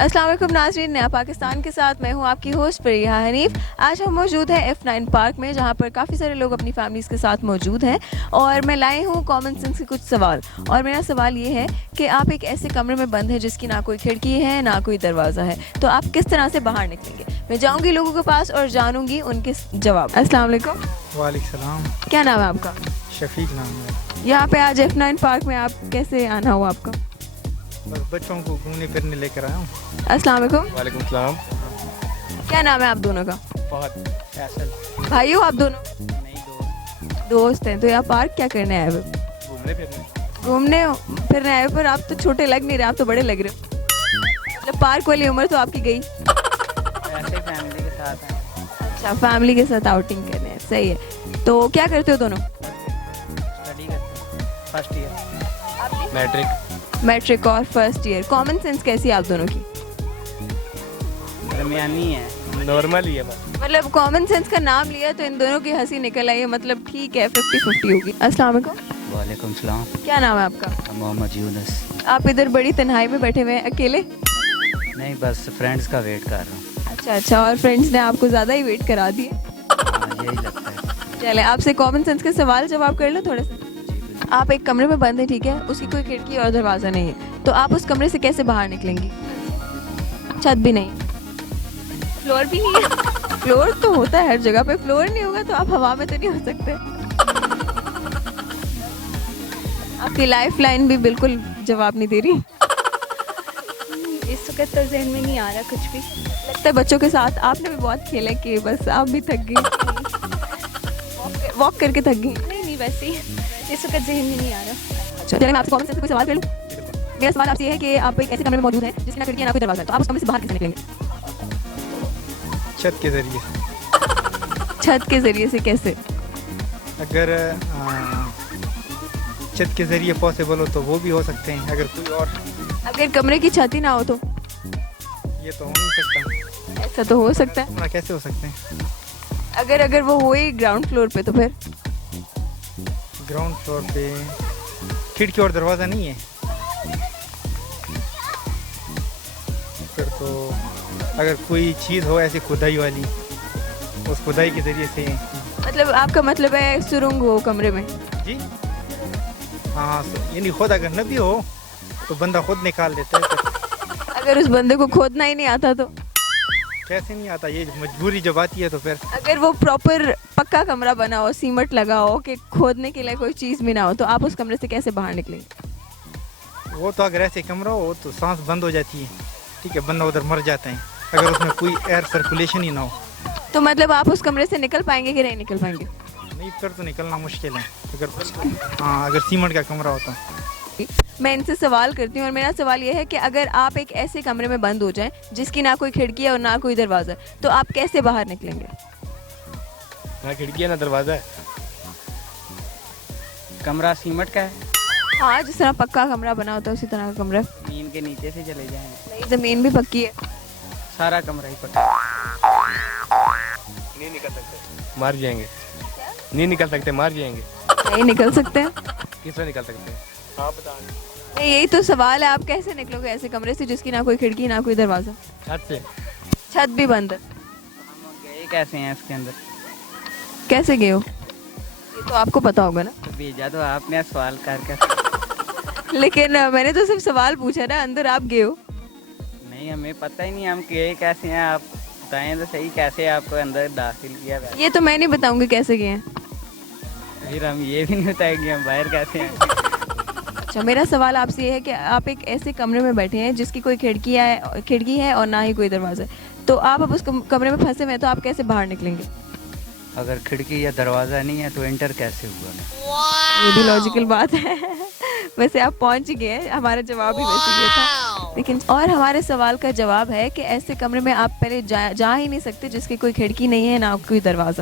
अस्सलाम वालेकुम नाज़रीन, नया पाकिस्तान के साथ मैं हूं आपकी होस्ट फरीहा हनीफ। आज हम मौजूद हैं F9 पार्क में, जहां पर काफ़ी सारे लोग अपनी फैमिलीज़ के साथ मौजूद हैं और मैं लाई हूं कॉमन सेंस के कुछ सवाल। और मेरा सवाल ये है कि आप एक ऐसे कमरे में बंद हैं जिसकी ना कोई खिड़की है ना कोई दरवाज़ा है, तो आप किस तरह से बाहर निकलेंगे? मैं जाऊँगी लोगों के पास और जानूँगी उनके जवाब। अस्सलाम वालेकुम। वालेकुम सलाम। क्या नाम है आपका? शफीक नाम है। यहाँ पे आज F9 पार्क में आप कैसे आना हुआ आपका? बस बच्चों को घूमने फिरने लेकर आया हूँ। अस्सलाम वालेकुम। वालेकुम सलाम। क्या नाम है आप दोनों का? फहद। फैसल। भाई हो आप दोनों? नहीं दोस्त हैं। तो यहाँ पार्क क्या करने आए हो? घूमने फिरने। घूमने फिरने आए हो, पर आप तो छोटे लग नहीं रहे, आप तो बड़े लग रहे हो। मतलब पार्क वाली उम्र तो आपकी गई। ऐसे फैमिली के साथ हैं। अच्छा, फैमिली के साथ आउटिंग करने हैं, सही है। तो क्या करते हो दोनों? स्टडी करते हैं, फर्स्ट ईयर। मैट्रिक। मैट्रिक और फर्स्ट ईयर। कॉमन सेंस कैसी है आप दोनों की? दरमियानी है। नॉर्मल ही है बस। मतलब कॉमन सेंस का नाम लिया तो इन दोनों की हंसी निकल आई है, मतलब ठीक है 50-50 होगी। अस्सलाम वालेकुम। वालेकुम सलाम। क्या नाम है आपका? मोहम्मद यूनुस। आप इधर बड़ी तन्हाई में बैठे हुए हैं अकेले? नहीं, बस फ्रेंड्स का वेट कर रहा हूँ। अच्छा, और फ्रेंड्स ने आपको ज़्यादा ही वेट करा दिए। हाँ, यही लगता है। चले आपसे कॉमन सेंस के सवाल जवाब कर लो थोड़े से। जी बिल्कुल। आप एक कमरे में बंद है, ठीक है, उसकी कोई खिड़की और दरवाज़ा नहीं है, तो आप उस कमरे से कैसे बाहर निकलेंगी? छत भी नहीं, फ्लोर भी नहीं है। फ्लोर तो होता है हर जगह पे, फ्लोर नहीं होगा तो आप हवा में तो नहीं हो सकते। आपकी लाइफ लाइन भी बिल्कुल जवाब नहीं दे रही। इस वक्त तो जहन में नहीं आ रहा कुछ भी। लगता है बच्चों के साथ आपने भी बहुत खेला कि बस आप भी थक गई, वॉक करके थक गई। नहीं वैसे ही इस वक्त जहन में नहीं आ रहा। अच्छा, चलिए मैं आपसे कॉमन सेंस से कोई सवाल कर लूं? मेरा सवाल आपसे ये है कि आप एक ऐसे कमरे में मौजूद हैं जिसकी ना खिड़की है ना कोई दरवाजा है, तो आप उस कमरे से बाहर कैसे निकलेंगे? छत के जरिए। छत के जरिए से कैसे? अगर छत के जरिए पॉसिबल हो तो वो भी हो सकते हैं। अगर कोई और, अगर कमरे की छत ही ना हो तो? ये तो हो नहीं सकता। ऐसा तो हो सकता है। कमरा कैसे हो सकते हैं? अगर वो हो ही ग्राउंड फ्लोर पे तो फिर? ग्राउंड फ्लोर पे खिड़की और दरवाज़ा नहीं है, फिर तो अगर कोई चीज़ हो ऐसी खुदाई वाली, उस खुदाई के ज़रिए से। मतलब आपका मतलब है सुरंग हो कमरे में? जी हाँ, यानी खुद अगर न भी हो तो बंदा खुद निकाल देता है। तो अगर उस बंदे को खोदना ही नहीं आता तो? कैसे नहीं आता, ये मजबूरी जब आती है तो फिर। अगर वो प्रॉपर पक्का कमरा बना हो, सीमेंट लगा हो, कि खोदने के लिए कोई चीज़ भी ना हो, तो आप उस कमरे से कैसे बाहर निकलेंगे? वो तो अगर ऐसे कमरा हो तो सांस बंद हो जाती है, ठीक है, बंदा उधर मर जाता है अगर उसमें कोई एयर सर्कुलेशन ही ना हो। तो मतलब आप उस कमरे से निकल पाएंगे कि नहीं निकल पाएंगे? नहीं, फिर तो निकलना मुश्किल है। अगर सीमेंट का कमरा होता। मैं इनसे सवाल करती हूँ और मेरा सवाल ये है कि अगर आप एक ऐसे कमरे में बंद हो जाएं जिसकी ना कोई खिड़की है और ना कोई दरवाज़ा, तो आप कैसे बाहर निकलेंगे? ना खिड़की है ना दरवाजा है। कमरा सीमेंट का है। हाँ, जिस तरह पक्का कमरा बना होता है उसी तरह का कमरा। नींद के नीचे से चले जाएं। नहीं, ज़मीन भी पक्की है। सारा कमरा ही पक्का। नहीं निकल सकते, मार जाएंगे। नहीं निकल सकते, मार जाएंगे। नहीं निकल सकते हैं? किससे निकल सकते हैं? आप बता। नहीं, यही तो सवाल है, आप कैसे निकलोगे ऐसे कमरे से जिसकी ना कोई खिड़की ना कोई दरवाज़ा? छत से। छत भी बंद है। हम गए कैसे हैं इसके अंदर? कैसे गए हो? ये तो आपको पता होगा ना। तो भेजा तो आपने सवाल कर। लेकिन मैंने तो सिर्फ सवाल पूछा ना, अंदर आप गए हो। नहीं, हमें पता ही नहीं हम गए कैसे हैं। आप बताएं तो सही, कैसे आपको अंदर दाखिल किया? ये तो मैं नहीं बताऊंगी कैसे गए हैं। फिर हम ये भी नहीं बताएंगे हम बाहर कैसे हैं। अच्छा, मेरा सवाल आपसे ये है कि आप एक ऐसे कमरे में बैठे हैं जिसकी कोई खिड़की है और ना ही कोई दरवाज़ा, तो आप अब उस कमरे में फंसे हुए हैं, तो आप कैसे बाहर निकलेंगे? अगर खिड़की या दरवाज़ा नहीं है तो एंटर कैसे हुआ? ये भी लॉजिकल बात है। वैसे आप पहुंच ही गए हैं, हमारा जवाब ही वैसे ये था। लेकिन और हमारे सवाल का जवाब है कि ऐसे कमरे में आप पहले जा ही नहीं सकते जिसकी कोई खिड़की नहीं है ना कोई दरवाज़ा है।